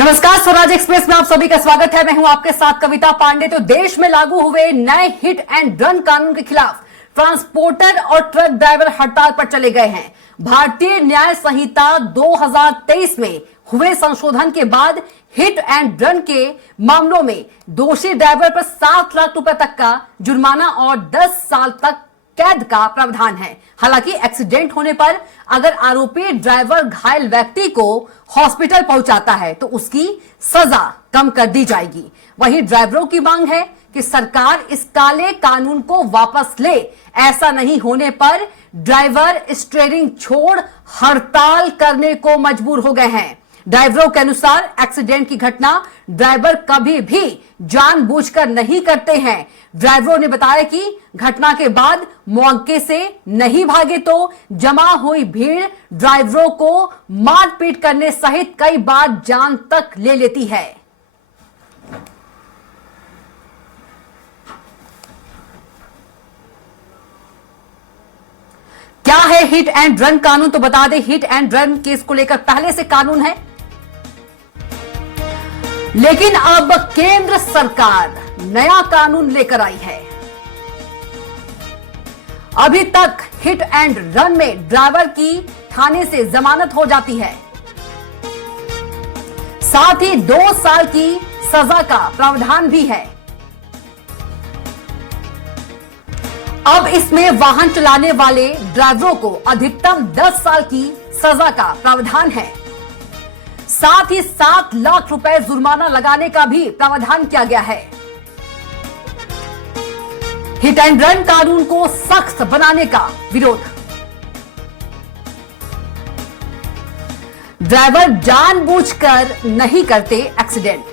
नमस्कार, स्वराज एक्सप्रेस में आप सभी का स्वागत है। मैं हूं आपके साथ कविता पांडे। तो देश में लागू हुए नए हिट एंड रन कानून के खिलाफ ट्रांसपोर्टर और ट्रक ड्राइवर हड़ताल पर चले गए हैं। भारतीय न्याय संहिता 2023 में हुए संशोधन के बाद हिट एंड रन के मामलों में दोषी ड्राइवर पर 7 लाख रुपए तक का जुर्माना और 10 साल तक कैद का प्रावधान है। हालांकि एक्सीडेंट होने पर अगर आरोपी ड्राइवर घायल व्यक्ति को हॉस्पिटल पहुंचाता है तो उसकी सजा कम कर दी जाएगी। वहीं ड्राइवरों की मांग है कि सरकार इस काले कानून को वापस ले। ऐसा नहीं होने पर ड्राइवर स्टीयरिंग छोड़ हड़ताल करने को मजबूर हो गए हैं। ड्राइवरों के अनुसार एक्सीडेंट की घटना ड्राइवर कभी भी जानबूझकर नहीं करते हैं। ड्राइवरों ने बताया कि घटना के बाद मौके से नहीं भागे तो जमा हुई भीड़ ड्राइवरों को मारपीट करने सहित कई बार जान तक ले लेती है। क्या है हिट एंड रन कानून? तो बता दें, हिट एंड रन केस को लेकर पहले से कानून है, लेकिन अब केंद्र सरकार नया कानून लेकर आई है। अभी तक हिट एंड रन में ड्राइवर की थाने से जमानत हो जाती है, साथ ही 2 साल की सजा का प्रावधान भी है। अब इसमें वाहन चलाने वाले ड्राइवरों को अधिकतम 10 साल की सजा का प्रावधान है। साथ ही 7 लाख रुपए जुर्माना लगाने का भी प्रावधान किया गया है। हिट एंड रन कानून को सख्त बनाने का विरोध। ड्राइवर जानबूझकर नहीं करते एक्सीडेंट।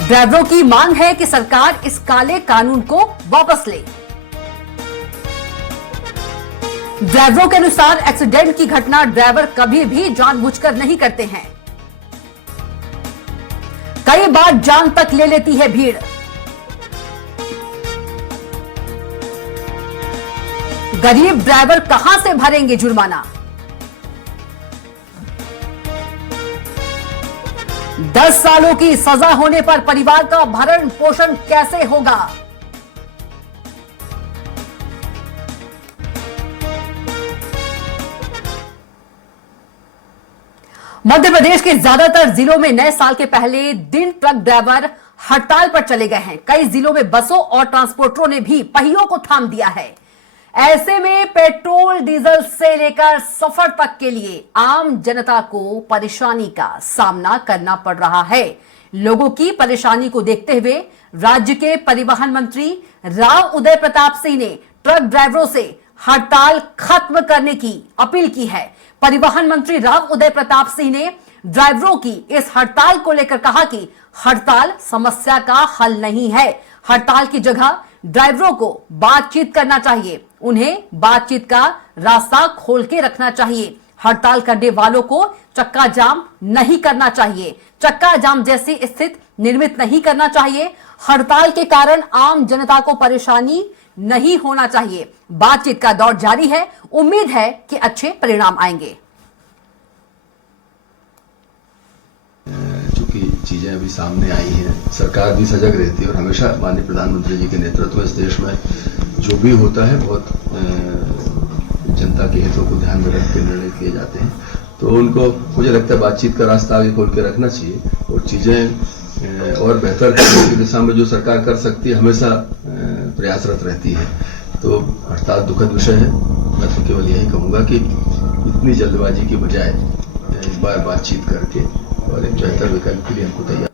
ड्राइवरों की मांग है कि सरकार इस काले कानून को वापस ले। ड्राइवरों के अनुसार एक्सीडेंट की घटना ड्राइवर कभी भी जानबूझकर नहीं करते हैं। कई बार जान तक ले लेती है भीड़। गरीब ड्राइवर कहां से भरेंगे जुर्माना? 10 सालों की सजा होने पर परिवार का भरण पोषण कैसे होगा? मध्य प्रदेश के ज्यादातर जिलों में नए साल के पहले दिन ट्रक ड्राइवर हड़ताल पर चले गए हैं। कई जिलों में बसों और ट्रांसपोर्टरों ने भी पहियों को थाम दिया है। ऐसे में पेट्रोल डीजल से लेकर सफर तक के लिए आम जनता को परेशानी का सामना करना पड़ रहा है। लोगों की परेशानी को देखते हुए राज्य के परिवहन मंत्री राव उदय प्रताप सिंह ने ट्रक ड्राइवरों से हड़ताल खत्म करने की अपील की है। परिवहन मंत्री राव उदय प्रताप सिंह ने ड्राइवरों की इस हड़ताल को लेकर कहा कि हड़ताल समस्या का हल नहीं है। हड़ताल की जगह ड्राइवरों को बातचीत करना चाहिए। उन्हें बातचीत का रास्ता खोल के रखना चाहिए। हड़ताल करने वालों को चक्का जाम नहीं करना चाहिए। चक्का जाम जैसी स्थिति निर्मित नहीं करना चाहिए। हड़ताल के कारण आम जनता को परेशानी नहीं होना चाहिए। बातचीत का दौर जारी है। उम्मीद है कि अच्छे परिणाम आएंगे। चूंकि चीजें अभी सामने आई हैं, सरकार भी सजग रहती है और हमेशा माननीय प्रधानमंत्री जी के नेतृत्व में इस देश में जो भी होता है बहुत जनता के हितों को ध्यान में रख के निर्णय किए जाते हैं। तो उनको मुझे लगता है बातचीत का रास्ता आगे खोल के रखना चाहिए और चीजें और बेहतर करने की दिशा में जो सरकार कर सकती है हमेशा प्रयासरत रहती है। तो हड़ताल दुखद विषय है। मैं तो केवल यही कहूंगा कि इतनी जल्दबाजी की बजाय एक बार बातचीत करके और एक बेहतर विकल्प के लिए हमको तैयार।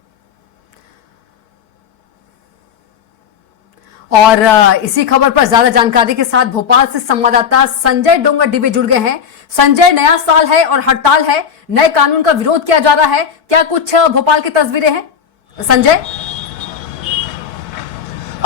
और इसी खबर पर ज्यादा जानकारी के साथ भोपाल से संवाददाता संजय डोंगर डीबी जुड़ गए हैं। संजय, नया साल है और हड़ताल है, नए कानून का विरोध किया जा रहा है, क्या कुछ भोपाल की तस्वीरें हैं संजय?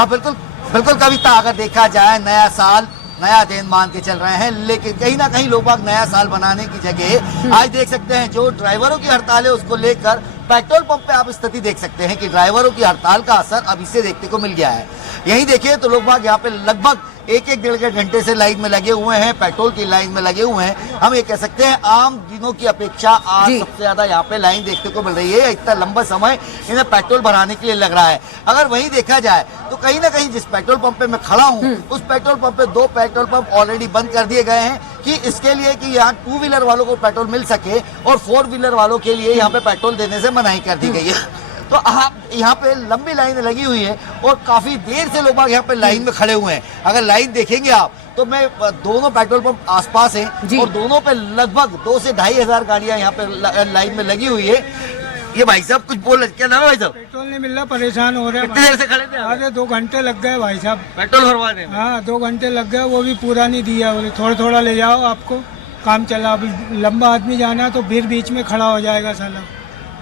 बिल्कुल बिल्कुल कविता, अगर देखा जाए नया साल नया दिन मान के चल रहे हैं, लेकिन कहीं ना कहीं लोग बाग नया साल बनाने की जगह आज देख सकते हैं जो ड्राइवरों की हड़ताल है उसको लेकर पेट्रोल पंप पे आप स्थिति देख सकते हैं कि ड्राइवरों की हड़ताल का असर अब इसे देखने को मिल गया है। यही देखिए तो लोग बाग यहाँ पे लगभग एक एक डेढ़ घंटे से लाइन में लगे हुए हैं, पेट्रोल की लाइन में लगे हुए हैं। हम ये कह सकते हैं आम दिनों की अपेक्षा आज जी। सबसे ज्यादा यहाँ पे लाइन देखने को मिल रही है। इतना लंबा समय इन्हें पेट्रोल भराने के लिए लग रहा है। अगर वहीं देखा जाए तो कहीं ना कहीं जिस पेट्रोल पंप पे मैं खड़ा हूँ उस पेट्रोल पंप पे 2 पेट्रोल पंप ऑलरेडी बंद कर दिए गए हैं कि इसके लिए कि यहाँ 2 व्हीलर वालों को पेट्रोल मिल सके और 4 व्हीलर वालों के लिए यहाँ पे पेट्रोल देने से मनाही कर दी गई है। तो आप यहाँ पे लंबी लाइन लगी हुई है और काफी देर से लोग यहाँ पे लाइन में खड़े हुए हैं। अगर लाइन देखेंगे आप तो मैं दोनों पेट्रोल पंप आसपास हैं और दोनों पे लगभग 2 से 2,500 गाड़ियां यहाँ पे लाइन में लगी हुई है। ये भाई साहब कुछ बोल रहे, क्या नाम है भाई साहब? पेट्रोल नहीं मिल रहा, परेशान हो रहे हैं। कितनी देर से खड़े थे? अरे 2 घंटे लग गए भाई साहब पेट्रोल भरवाने में। हाँ 2 घंटे लग गए, वो भी पूरा नहीं दिया। बोले थोड़ा थोड़ा ले जाओ, आपको काम चला। अब लंबा आदमी जाना तो फिर बीच में खड़ा हो जाएगा साला।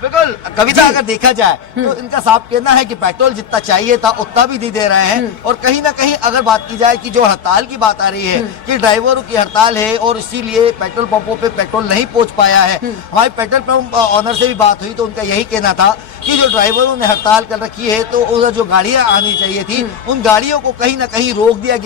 बिल्कुल कविता, अगर देखा जाए तो इनका साफ कहना है कि पेट्रोल जितना चाहिए था उतना भी नहीं दे रहे हैं। और कहीं ना कहीं अगर बात की जाए कि जो हड़ताल की बात आ रही है कि ड्राइवरों की हड़ताल है और इसीलिए पेट्रोल पंपों पे पेट्रोल नहीं पहुंच पाया है। हमारी पेट्रोल पंप ऑनर से भी बात हुई तो उनका यही कहना था कि जो ड्राइवरों ने हड़ताल कर रखी है तो उधर जो गाड़ियां आनी चाहिए थी उन गाड़ियों को कहीं ना कहीं रोक दिया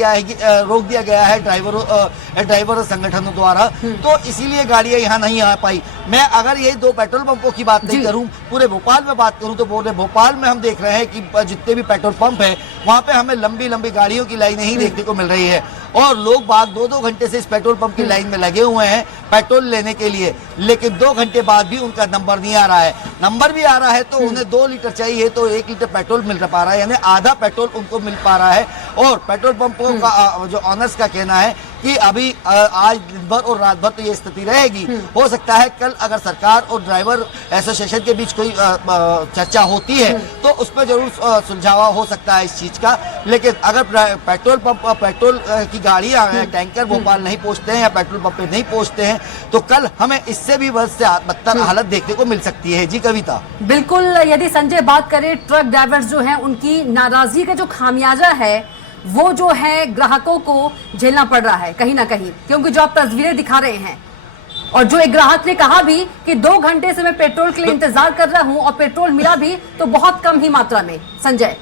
गया है ड्राइवर संगठनों द्वारा। तो इसीलिए गाड़ियां यहाँ नहीं आ पाई। मैं अगर ये 2 पेट्रोल पंपों की बात नहीं करूं, पूरे भोपाल में बात करूं तो पूरे भोपाल में हम देख रहे हैं कि जितने भी पेट्रोल पंप है वहां पे हमें लंबी लंबी गाड़ियों की लाइन ही देखने को मिल रही है और लोग बाग 2-2 घंटे से इस पेट्रोल पंप की लाइन में लगे हुए हैं पेट्रोल लेने के लिए। लेकिन 2 घंटे बाद भी उनका नंबर नहीं आ रहा है। नंबर भी आ रहा है तो उन्हें 2 लीटर चाहिए तो 1 लीटर पेट्रोल मिल पा रहा है, यानी आधा पेट्रोल उनको मिल पा रहा है। और पेट्रोल पंपों का जो ऑनर्स का कहना है कि अभी आज दिन भर और रात भर तो ये स्थिति रहेगी। हो सकता है कल अगर सरकार और ड्राइवर एसोसिएशन के बीच कोई चर्चा होती है तो उस पर जरूर सुलझावा हो सकता है इस चीज का। लेकिन अगर पेट्रोल पंप पेट्रोल की गाड़ियां टैंकर भोपाल नहीं पहुंचते हैं या पेट्रोल पंप पे नहीं पहुंचते हैं तो कल हमें इससे भी बदतर हालत देखने को मिल सकती है। जी कविता, बिल्कुल। यदि संजय बात करें, ट्रक ड्राइवर्स जो हैं उनकी नाराजगी का जो खामियाजा है वो जो है ग्राहकों को झेलना पड़ रहा है कहीं ना कहीं, क्योंकि जो आप तस्वीरें दिखा रहे हैं और जो एक ग्राहक ने कहा भी कि 2 घंटे से मैं पेट्रोल के लिए इंतजार कर रहा हूं और पेट्रोल मिला भी तो बहुत कम ही मात्रा में। संजय,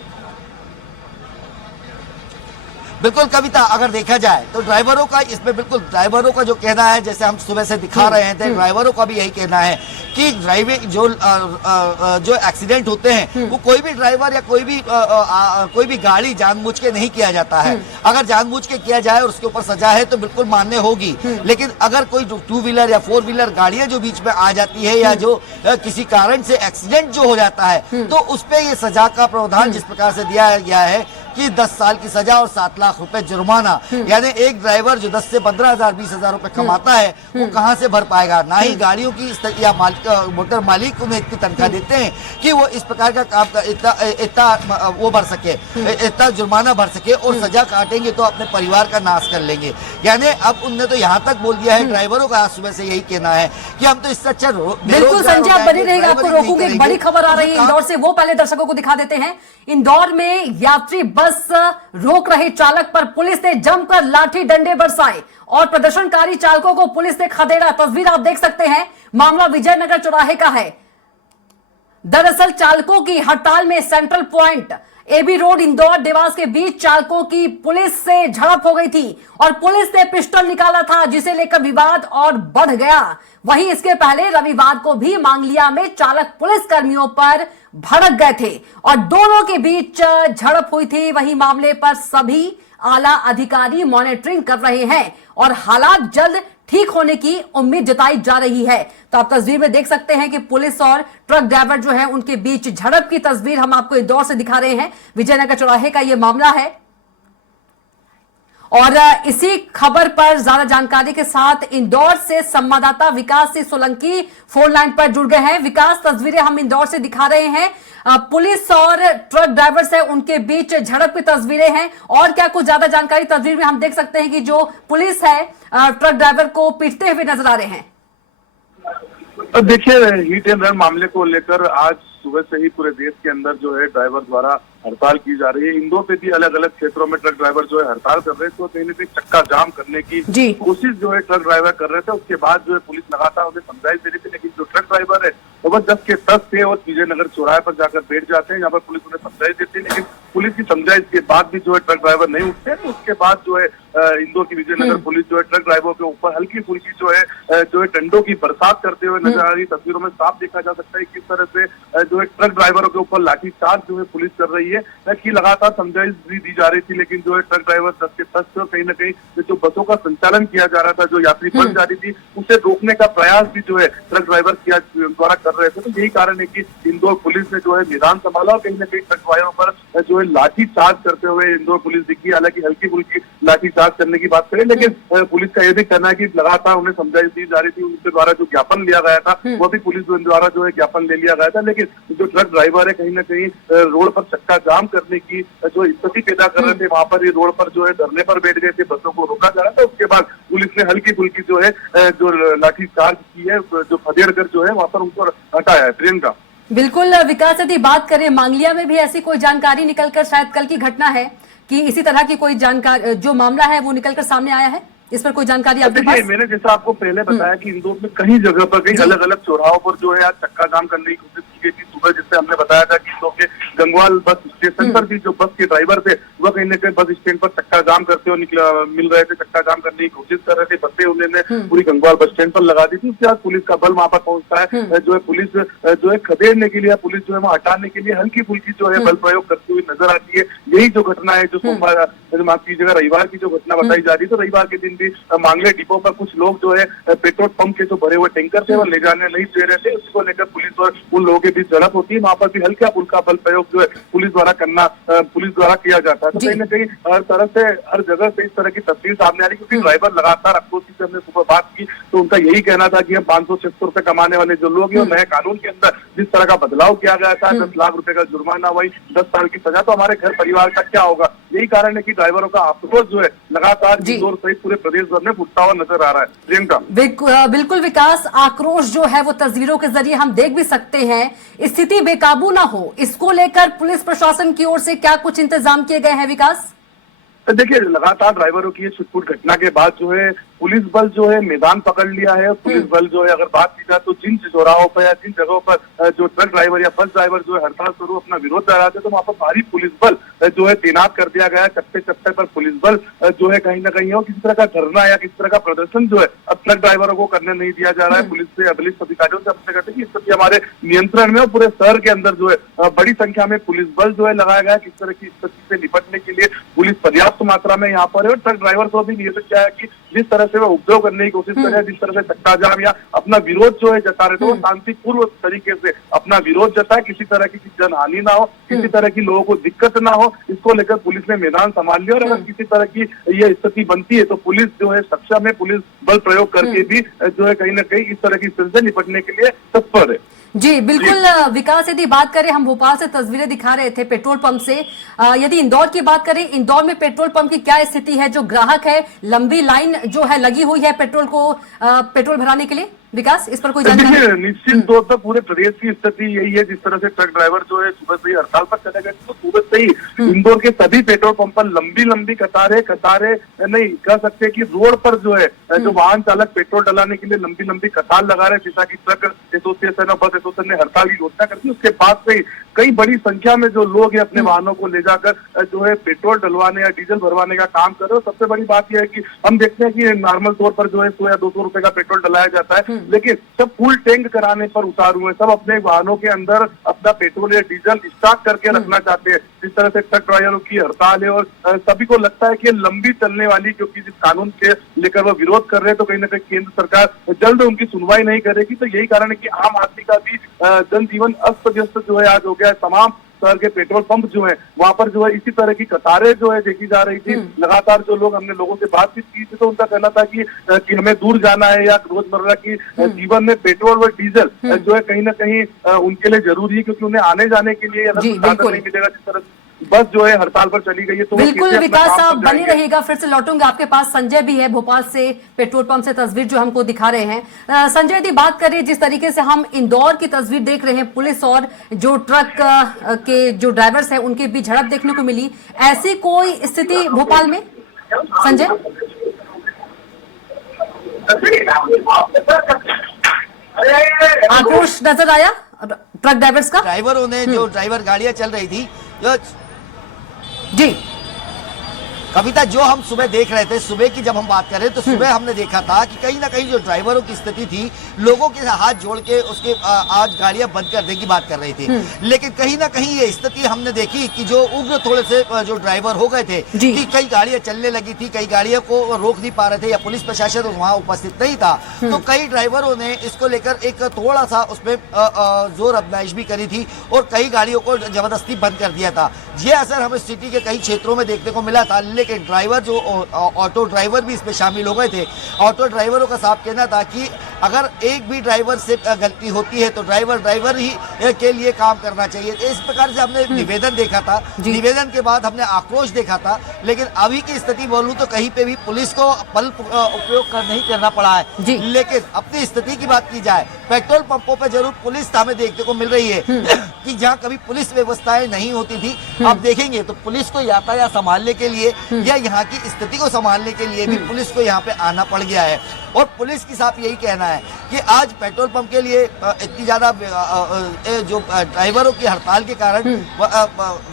बिल्कुल कविता, अगर देखा जाए तो ड्राइवरों का इसमें बिल्कुल ड्राइवरों का जो कहना है, जैसे हम सुबह से दिखा रहे थे, ड्राइवरों का भी यही कहना है कि ड्राइविंग जो एक्सीडेंट होते हैं वो कोई भी ड्राइवर या कोई भी गाड़ी जानबूझ के नहीं किया जाता है। अगर जानबूझ के किया जाए और उसके ऊपर सजा है तो बिल्कुल मान्य होगी। लेकिन अगर कोई 2 व्हीलर या 4 व्हीलर गाड़ियां जो बीच में आ जाती है या जो किसी कारण से एक्सीडेंट जो हो जाता है तो उस पर ये सजा का प्रावधान जिस प्रकार से दिया गया है कि 10 साल की सजा और 7 लाख रुपए जुर्माना, यानी एक ड्राइवर जो 10 से 15,000 20,000 रुपए कमाता है वो कहां से भर पाएगा। ना ही गाड़ियों की या मोटर मालिक उन्हें इतनी तनख्वाह देते हैं कि वो इस प्रकार का काम इतना वो भर सके, इतना जुर्माना भर सके और सजा काटेंगे तो अपने परिवार का नाश कर लेंगे। यानी अब उनने तो यहाँ तक बोल दिया है ड्राइवरों का आज सुबह से यही कहना है कि हम तो इससे अच्छा बिल्कुल संजय, आप बने रहेगा, आपको रोकूंगे। एक बड़ी खबर आ रही है इंदौर से, वो पहले दर्शकों को दिखा देते हैं। इंदौर में यात्री बस रोक रहे चालक पर पुलिस ने जमकर लाठी डंडे बरसाए और प्रदर्शनकारी चालकों को पुलिस ने खदेड़ा। तस्वीर आप देख सकते हैं, मामला विजयनगर चौराहे का है। दरअसल चालकों की हड़ताल में central point AB road Indore Dewas के बीच चालकों की पुलिस से झड़प हो गई थी और पुलिस ने पिस्टल निकाला था, जिसे लेकर विवाद और बढ़ गया। वहीं इसके पहले रविवार को भी मांगलिया में चालक पुलिस कर्मियों पर भड़क गए थे और दोनों के बीच झड़प हुई थी। वहीं मामले पर सभी आला अधिकारी मॉनिटरिंग कर रहे हैं और हालात जल्द ठीक होने की उम्मीद जताई जा रही है। तो आप तस्वीर में देख सकते हैं कि पुलिस और ट्रक ड्राइवर जो है उनके बीच झड़प की तस्वीर हम आपको इंदौर से दिखा रहे हैं। विजयनगर चौराहे का यह मामला है और इसी खबर पर ज्यादा जानकारी के साथ इंदौर से संवाददाता विकास सिंह सोलंकी फोन लाइन पर जुड़ गए हैं। विकास, तस्वीरें हम इंदौर से दिखा रहे हैं, पुलिस और ट्रक ड्राइवर्स है उनके बीच झड़प की तस्वीरें हैं और क्या कुछ ज्यादा जानकारी? तस्वीर में हम देख सकते हैं कि जो पुलिस है ट्रक ड्राइवर को पीटते हुए नजर आ रहे हैं। देखिए, हिट एंड रन मामले को लेकर आज सुबह से ही पूरे देश के अंदर जो है ड्राइवर द्वारा हड़ताल की जा रही है। इंदौर में भी अलग अलग क्षेत्रों में ट्रक ड्राइवर जो है हड़ताल कर रहे थे, तो कहीं न कहीं चक्का जाम करने की कोशिश जो है ट्रक ड्राइवर कर रहे थे। उसके बाद जो है पुलिस लगातार उन्हें समझाइश दे रही थी, लेकिन जो ट्रक ड्राइवर है वो बस 10 के 10 थे और विजयनगर चौराहे पर जाकर बैठ जाते हैं। यहाँ पर पुलिस उन्हें समझाइश देती है, लेकिन पुलिस की समझाइश के बाद भी जो है ट्रक ड्राइवर नहीं उठते, तो उसके बाद जो है इंदौर की विजयनगर पुलिस जो है ट्रक ड्राइवरों के ऊपर हल्की फुल्की जो है डंडों की बरसात करते हुए नजर आ रही। तस्वीरों में साफ देखा जा सकता है किस तरह से जो है ट्रक ड्राइवरों के ऊपर लाठीचार्ज जो है पुलिस कर रही है, कि लगातार समझाइश भी दी जा रही थी, लेकिन जो है ट्रक ड्राइवर तस के तस कहीं ना कहीं जो बसों का संचालन किया जा रहा था, जो यात्री बस जा रही थी, उसे रोकने का प्रयास भी जो है ट्रक ड्राइवर किया द्वारा कर रहे थे। तो यही कारण है कि इंदौर पुलिस ने जो है मैदान संभाला और कहीं ना कहीं ट्रक ड्राइवरों पर जो है लाठी चार्ज करते हुए इंदौर पुलिस दिखी। हालांकि हल्की फुल्की लाठी चार्ज करने की बात करें, लेकिन पुलिस का यह भी कहना है कि लगातार उन्हें समझाइश दी जा रही थी, उनके द्वारा जो ज्ञापन लिया गया था वो भी पुलिस द्वारा जो है ज्ञापन ले लिया गया था, लेकिन जो ट्रक ड्राइवर है कहीं ना कहीं रोड पर चक्का जाम करने की जो स्थिति पैदा कर रहे थे, वहां पर ये रोड पर जो है धरने पर बैठ गए थे, बसों को रोका जा रहा था। उसके बाद पुलिस ने हल्की फुल्की जो है जो लाठी चार्ज की है, जो खदेड़ कर जो है वहां पर उनको हटाया है। प्रियंका, बिल्कुल विकास, यदि बात करें मांगलिया में भी ऐसी कोई जानकारी निकलकर, शायद कल की घटना है कि इसी तरह की कोई जानकारी, जो मामला है वो निकलकर सामने आया है, इस पर कोई जानकारी आपके पास? मैंने जैसा आपको पहले बताया कि इंदौर में कई जगह पर कई अलग अलग चौराहों पर जो है आज चक्का जाम करने की कोशिश की गई थी सुबह, जिससे हमने बताया था कि इंदौर के गंगवाल बस स्टेशन पर भी जो बस के ड्राइवर थे वह कहीं ना कहीं बस स्टैंड पर चक्का जाम करते हुए मिल रहे थे, चक्का जाम करने की कोशिश कर रहे थे, बसें उन्होंने पूरी गंगवाल बस स्टैंड पर लगा दी थी। उसके बाद पुलिस का बल वहां पर पहुंचता है, जो है पुलिस जो है खदेड़ने के लिए, पुलिस जो है वहां हटाने के लिए हल्की फुल्की जो है बल प्रयोग करती हुई नजर आती है। यही जो घटना है जो सोमवार, माफ कीजिएगा, रविवार की जो घटना बताई जा रही है, तो रविवार के दिन भी मांगले डिपो पर कुछ लोग जो है पेट्रोल पंप के जो भरे हुए टैंकर थे वो ले जाने नहीं दे रहे थे, उसको लेकर पुलिस और उन लोगों के बीच झड़प होती है। वहां पर भी हल्का फुल्का बल प्रयोग जो है पुलिस द्वारा किया जाता है। तो कहीं ना कहीं हर तरह से, हर जगह से इस तरह की तस्वीर सामने आ रही, क्योंकि ड्राइवर लगातार अफसोस से हमने सुबह बात की तो उनका यही कहना था कि हम 500-600 रुपए कमाने वाले जो लोग हैं, और नए कानून के अंदर जिस तरह का बदलाव किया गया था, 10 लाख रुपए का जुर्माना, वही 10 साल की सजा, तो हमारे घर परिवार का क्या होगा। यही कारण है कि ड्राइवरों का आक्रोश जो है लगातार इंदौर सहित पूरे प्रदेश भर में फुटता हुआ नजर आ रहा है। प्रियंका, बिल्कुल विकास, आक्रोश जो है वो तस्वीरों के जरिए हम देख भी सकते हैं। स्थिति बेकाबू ना हो, इसको लेकर पुलिस प्रशासन की ओर से क्या कुछ इंतजाम किए गए हैं विकास? देखिए, लगातार ड्राइवरों की छुटपुट घटना के बाद जो है पुलिस बल जो है मैदान पकड़ लिया है। पुलिस बल जो है, अगर बात की जाए तो जिन चौराहों पर या जिन जगहों पर जो ट्रक ड्राइवर या बस ड्राइवर जो है हड़ताल स्वरूप अपना विरोध कर थे, तो वहां पर भारी पुलिस बल जो है तैनात कर दिया गया है। चप्पे चप्पे पर पुलिस बल जो है कहीं ना कहीं हो, किसी तरह का धरना या किसी तरह का प्रदर्शन जो है अब ट्रक ड्राइवरों को करने नहीं दिया जा रहा है। पुलिस से अभिलिप्त अधिकारियों से अपने कहते हैं कि स्थिति हमारे नियंत्रण में, और पूरे शहर के अंदर जो है बड़ी संख्या में पुलिस बल जो है लगाया गया। किस तरह की स्थिति से निपटने के लिए पुलिस पर्याप्त मात्रा में यहाँ पर है, और ट्रक ड्राइवर को भी निवेदन किया है कि जिस तरह से वह उपद्रव करने की कोशिश कर रहे हैं, जिस तरह से चक्का जाम या अपना विरोध जो है जता रहे थे, वो शांतिपूर्व तरीके से अपना विरोध जताए, किसी तरह की जनहानि ना हो, किसी तरह की लोगों को दिक्कत ना हो, इसको लेकर पुलिस ने मैदान संभाल लिया। और अगर किसी तरह की ये स्थिति बनती है तो पुलिस जो है सक्षम है, पुलिस बल प्रयोग करके भी जो है कहीं ना कहीं इस तरह की स्थिति से निपटने के लिए तत्पर है। जी बिल्कुल विकास, यदि बात करें, हम भोपाल से तस्वीरें दिखा रहे थे पेट्रोल पंप से, यदि इंदौर की बात करें, इंदौर में पेट्रोल पंप की क्या स्थिति है? जो ग्राहक है, लंबी लाइन जो है लगी हुई है पेट्रोल भराने के लिए, विकास इस पर कोई जानकारी? निश्चित तौर पर पूरे प्रदेश की स्थिति यही है। जिस तरह से ट्रक ड्राइवर जो है सुबह से ही हड़ताल पर चले गए, तो सुबह से ही इंदौर के सभी पेट्रोल पंप पर लंबी कतारें नहीं कह सकते कि रोड पर जो है जो वाहन चालक पेट्रोल डलाने के लिए लंबी कतार लगा रहे, जैसा कि ट्रक एसोसिएशन और बस एसोसिएशन ने हड़ताल की घोषणा कर दी। उसके बाद से कई बड़ी संख्या में जो लोग अपने वाहनों को ले जाकर जो है पेट्रोल डलवाने या डीजल भरवाने का काम कर रहे हो। सबसे बड़ी बात यह है कि हम देखते हैं कि नॉर्मल तौर पर जो है 100 या 200 रुपए का पेट्रोल डलाया जाता है, लेकिन सब फुल टैंक कराने पर उतारू हैं। सब अपने वाहनों के अंदर अपना पेट्रोल या डीजल स्टॉक करके रखना चाहते हैं। जिस तरह से ट्रक ड्राइवरों की हड़ताल है और सभी को लगता है कि लंबी चलने वाली, क्योंकि जिस कानून के लेकर वो विरोध कर रहे हैं, तो कहीं ना कहीं केंद्र सरकार जल्द उनकी सुनवाई नहीं करेगी। तो यही कारण है कि आम आदमी का भी जनजीवन अस्त व्यस्त जो है आज हो गया है। तमाम शहर के पेट्रोल पंप जो है वहां पर जो है इसी तरह की कतारें जो है देखी जा रही थी। लगातार जो लोग, हमने लोगों से बातचीत की थी, तो उनका कहना था कि हमें दूर जाना है या रोजमर्रा की जीवन में पेट्रोल और डीजल जो है कहीं ना कहीं उनके लिए जरूरी है, क्योंकि उन्हें आने जाने के लिए अगर साधन नहीं मिलेगा, जिस तरह बस जो है हड़ताल पर चली गई है। तो बिल्कुल विकास साहब बने रहेगा, फिर से लौटूंगा आपके पास। संजय भी है भोपाल से, पेट्रोल पंप से तस्वीर जो हमको दिखा रहे हैं। संजय, यदि बात करें, जिस तरीके से हम इंदौर की तस्वीर देख रहे हैं, पुलिस और जो ट्रक के जो ड्राइवर्स हैं उनके बीच झड़प देखने को मिली, ऐसी कोई स्थिति भोपाल में? संजय, आक्रोश नजर आया ट्रक ड्राइवर्स का? ड्राइवरों ने, जो ड्राइवर गाड़ियां चल रही थी, जो जी कविता, जो हम सुबह देख रहे थे, सुबह की जब हम बात करें तो सुबह हमने देखा था कि कहीं ना कहीं जो ड्राइवरों की स्थिति थी, लोगों के हाथ जोड़ के उसके आज गाड़ियां बंद करने की बात कर रही थी, लेकिन कहीं ना कहीं ये स्थिति हमने देखी कि जो उग्र थोड़े से जो ड्राइवर हो गए थे कि कई गाड़ियां चलने लगी थी, कई गाड़ियों को रोक नहीं पा रहे थे या पुलिस प्रशासन वहां उपस्थित नहीं था, तो कई ड्राइवरों ने इसको लेकर एक थोड़ा सा उसमें जोर आजमाइश भी करी थी और कई गाड़ियों को जबरदस्ती बंद कर दिया था। ये असर हमें सिटी के कई क्षेत्रों में देखने को मिला था, लेकिन ड्राइवर जो ऑटो ड्राइवर भी इसमें शामिल हो गए थे। ऑटो ड्राइवरों का साफ कहना था कि अगर एक भी ड्राइवर से गलती होती है तो ड्राइवर ही के लिए काम करना चाहिए। इस प्रकार से हमने निवेदन देखा था, निवेदन के बाद हमने आक्रोश देखा था, लेकिन अभी की स्थिति बोलूं तो कहीं पे भी पुलिस को बल उपयोग नहीं करना पड़ा है। लेकिन अपनी स्थिति की बात की जाए, पेट्रोल पंपों पर जरूर पुलिस हमें देखने को मिल रही है कि जहां कभी पुलिस व्यवस्थाएं नहीं होती थी, अब देखेंगे तो पुलिस को यातायात संभालने के लिए या यहाँ की स्थिति को संभालने के लिए भी पुलिस को यहाँ पे आना पड़ गया है। और पुलिस की साफ यही कहना है कि आज पेट्रोल पंप के लिए इतनी ज्यादा जो ड्राइवरों की हड़ताल के कारण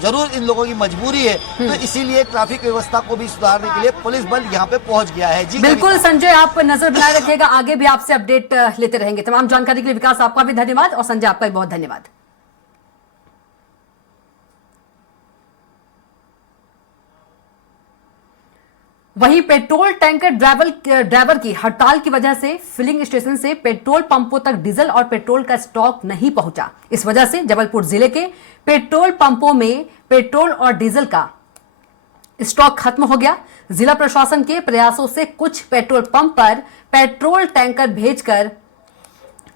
जरूर इन लोगों की मजबूरी है, तो इसीलिए ट्रैफिक व्यवस्था को भी सुधारने के लिए पुलिस बल यहाँ पे पहुंच गया है। जी बिल्कुल संजय, आप नजर बनाए रखिएगा, आगे भी आपसे अपडेट लेते रहेंगे। तमाम जानकारी के लिए विकास आपका भी धन्यवाद और संजय आपका भी बहुत धन्यवाद। वहीं पेट्रोल टैंकर ड्राइवर की हड़ताल की वजह से फिलिंग स्टेशन से पेट्रोल पंपों तक डीजल और पेट्रोल का स्टॉक नहीं पहुंचा। इस वजह से जबलपुर जिले के पेट्रोल पंपों में पेट्रोल और डीजल का स्टॉक खत्म हो गया। जिला प्रशासन के प्रयासों से कुछ पेट्रोल पंप पर पेट्रोल टैंकर भेजकर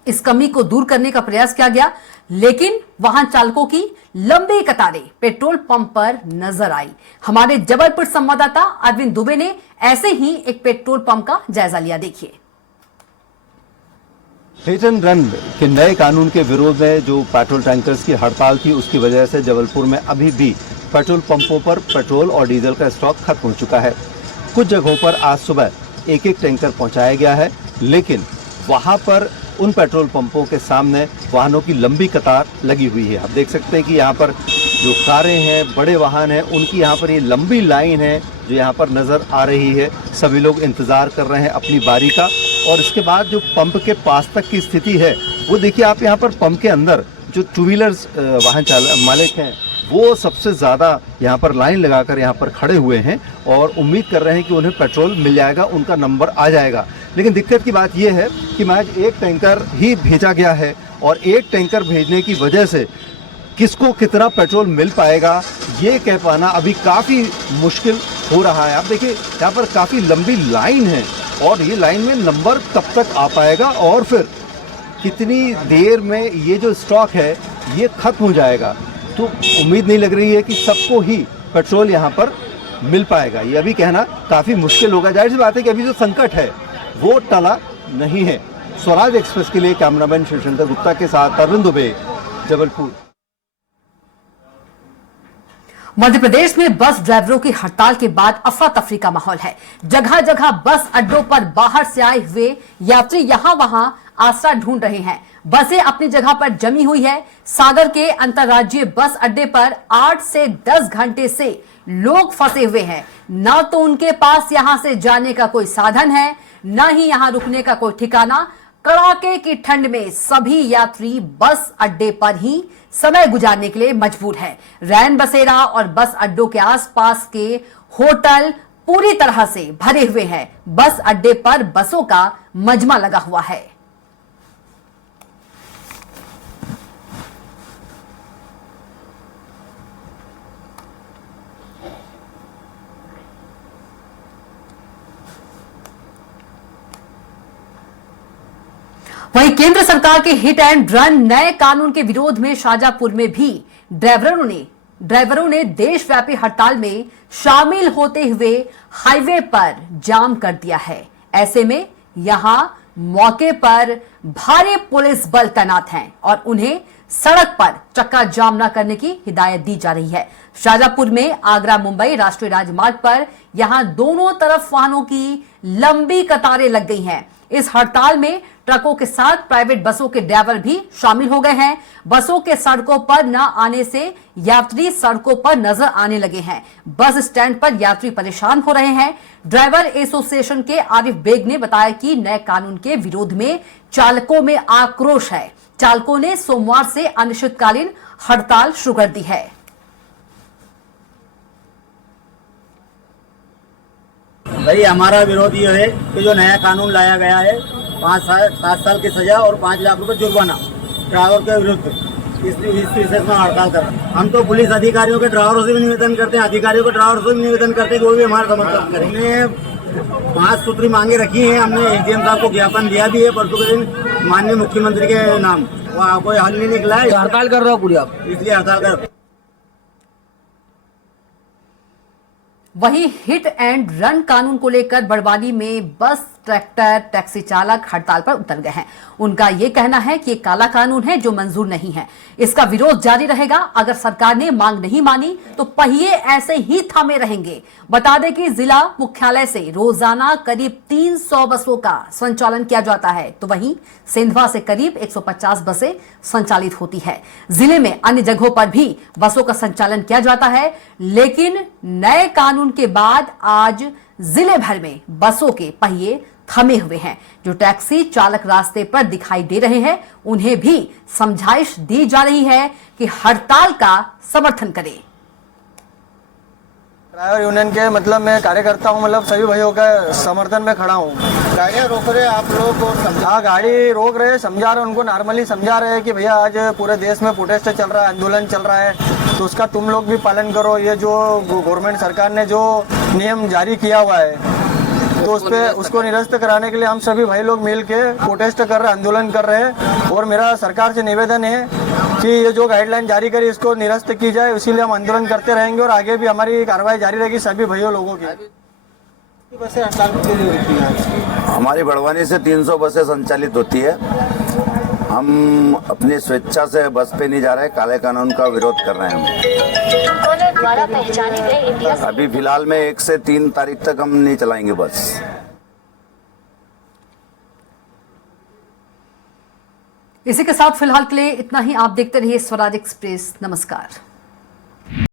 इस कमी को दूर करने का प्रयास किया गया, लेकिन वाहन चालकों की लंबी कतारें पेट्रोल पंप पर नजर आई। हमारे जबलपुर संवाददाता अरविंद दुबे ने ऐसे ही एक पेट्रोल पंप का जायजा लिया, देखिए। हिट एंड रन के नए कानून के विरोध में जो पेट्रोल टैंकर्स की हड़ताल थी, उसकी वजह से जबलपुर में अभी भी पेट्रोल पंपों पर पेट्रोल और डीजल का स्टॉक खत्म हो चुका है। कुछ जगहों पर आज सुबह एक एक टैंकर पहुंचाया गया है, लेकिन वहां पर उन पेट्रोल पंपों के सामने वाहनों की लंबी कतार लगी हुई है। आप देख सकते हैं कि यहाँ पर जो कारें हैं, बड़े वाहन हैं, उनकी यहाँ पर ये लंबी लाइन है जो यहाँ पर नज़र आ रही है। सभी लोग इंतज़ार कर रहे हैं अपनी बारी का। और इसके बाद जो पंप के पास तक की स्थिति है वो देखिए आप। यहाँ पर पंप के अंदर जो टू व्हीलर्स वाहन मालिक हैं वो सबसे ज़्यादा यहाँ पर लाइन लगाकर यहाँ पर खड़े हुए हैं और उम्मीद कर रहे हैं कि उन्हें पेट्रोल मिल जाएगा, उनका नंबर आ जाएगा। लेकिन दिक्कत की बात यह है कि महज एक टैंकर ही भेजा गया है और एक टैंकर भेजने की वजह से किसको कितना पेट्रोल मिल पाएगा ये कह पाना अभी काफ़ी मुश्किल हो रहा है। आप देखिए यहाँ पर काफ़ी लंबी लाइन है और ये लाइन में नंबर कब तक आ पाएगा और फिर कितनी देर में ये जो स्टॉक है ये खत्म हो जाएगा। तो उम्मीद नहीं लग रही है कि सबको ही पेट्रोल यहाँ पर मिल पाएगा। ये अभी कहना काफ़ी मुश्किल होगा। जाहिर सी बात है कि अभी जो संकट है वो टला नहीं है। स्वराज एक्सप्रेस के लिए कैमरामैन शिवशंकर गुप्ता के साथ अरविंद दुबे, जबलपुर। मध्य प्रदेश में बस ड्राइवरों की हड़ताल के बाद अफरा तफरी का माहौल है। जगह जगह बस अड्डों पर बाहर से आए हुए यात्री यहां वहां आसरा ढूंढ रहे हैं। बसें अपनी जगह पर जमी हुई है। सागर के अंतर्राज्यीय बस अड्डे पर 8 से 10 घंटे से लोग फंसे हुए हैं। न तो उनके पास यहां से जाने का कोई साधन है, न ही यहां रुकने का कोई ठिकाना। कड़ाके की ठंड में सभी यात्री बस अड्डे पर ही समय गुजारने के लिए मजबूर है। रैन बसेरा और बस अड्डों के आसपास के होटल पूरी तरह से भरे हुए हैं। बस अड्डे पर बसों का मजमा लगा हुआ है। वहीं केंद्र सरकार के हिट एंड रन नए कानून के विरोध में शाहजहांपुर में भी ड्राइवरों ने देशव्यापी हड़ताल में शामिल होते हुए हाईवे पर जाम कर दिया है। ऐसे में यहां मौके पर भारी पुलिस बल तैनात हैं और उन्हें सड़क पर चक्का जाम न करने की हिदायत दी जा रही है। शाहजहांपुर में आगरा मुंबई राष्ट्रीय राजमार्ग पर यहां दोनों तरफ वाहनों की लंबी कतारें लग गई हैं। इस हड़ताल में ट्रकों के साथ प्राइवेट बसों के ड्राइवर भी शामिल हो गए हैं। बसों के सड़कों पर न आने से यात्री सड़कों पर नजर आने लगे हैं। बस स्टैंड पर यात्री परेशान हो रहे हैं। ड्राइवर एसोसिएशन के आरिफ बेग ने बताया कि नए कानून के विरोध में चालकों में आक्रोश है। चालकों ने सोमवार से अनिश्चितकालीन हड़ताल शुरू कर दी है। भाई हमारा विरोध ये है कि जो नया कानून लाया गया है 7 साल की सजा और 5 लाख रुपए जुर्माना ड्राइवर के विरुद्ध, इस विशेष में हड़ताल कर रहे हैं। हम तो पुलिस अधिकारियों के ड्राइवरों से भी निवेदन करते हैं, अधिकारियों के ड्राइवरों से भी निवेदन करते हैं कि वो भी हमारा समर्थन करें। हमने 5 सूत्री मांगे रखी हैं, हमने एसडीएम साहब को ज्ञापन दिया भी है परसों के दिन माननीय मुख्यमंत्री के नाम, वहाँ कोई हल नहीं निकला है। हड़ताल कर रहे हो पूरी आप, इसलिए हड़ताल कर। वहीं हिट एंड रन कानून को लेकर बड़वानी में बस, ट्रैक्टर, टैक्सी चालक हड़ताल पर उतर गए हैं। उनका यह कहना है कि ये काला कानून है जो मंजूर नहीं है। इसका विरोध जारी रहेगा। अगर सरकार ने मांग नहीं मानी तो पहिए ऐसे ही थामे रहेंगे। बता दें कि जिला मुख्यालय से रोजाना करीब 300 बसों का संचालन किया जाता है, तो वहीं सेंधवा से करीब 150 बसें संचालित होती है। जिले में अन्य जगहों पर भी बसों का संचालन किया जाता है, लेकिन नए कानून के बाद आज जिले भर में बसों के पहिए थमे हुए हैं। जो टैक्सी चालक रास्ते पर दिखाई दे रहे हैं, उन्हें भी समझाइश दी जा रही है कि हड़ताल का समर्थन करें। ड्राइवर यूनियन के मतलब मैं कार्यकर्ता हूँ, मतलब सभी भाइयों का समर्थन में खड़ा हूँ। गाड़ियाँ रोक रहे आप लोग को हाँ, गाड़ी रोक रहे, समझा रहे, उनको नॉर्मली समझा रहे हैं कि भैया आज पूरे देश में प्रोटेस्ट चल रहा है, आंदोलन चल रहा है, तो उसका तुम लोग भी पालन करो। ये जो गवर्नमेंट सरकार ने जो नियम जारी किया हुआ है, तो उस पे उसको निरस्त कराने के लिए हम सभी भाई लोग मिल के प्रोटेस्ट कर रहे हैं, आंदोलन कर रहे हैं। और मेरा सरकार से निवेदन है कि ये जो गाइडलाइन जारी करी इसको निरस्त की जाए, इसीलिए हम आंदोलन करते रहेंगे और आगे भी हमारी कार्रवाई जारी रहेगी सभी भाइयों लोगों की। बसें हड़ताल के लिए रुकी हैं। हमारी बड़वानी से 300 बसें संचालित होती है। हम अपनी स्वेच्छा से बस पे नहीं जा रहे, काले कानून का विरोध कर रहे हैं हम। अभी फिलहाल में 1 से 3 तारीख तक हम नहीं चलाएंगे बस। इसी के साथ फिलहाल के लिए इतना ही। आप देखते रहिए स्वराज एक्सप्रेस। नमस्कार।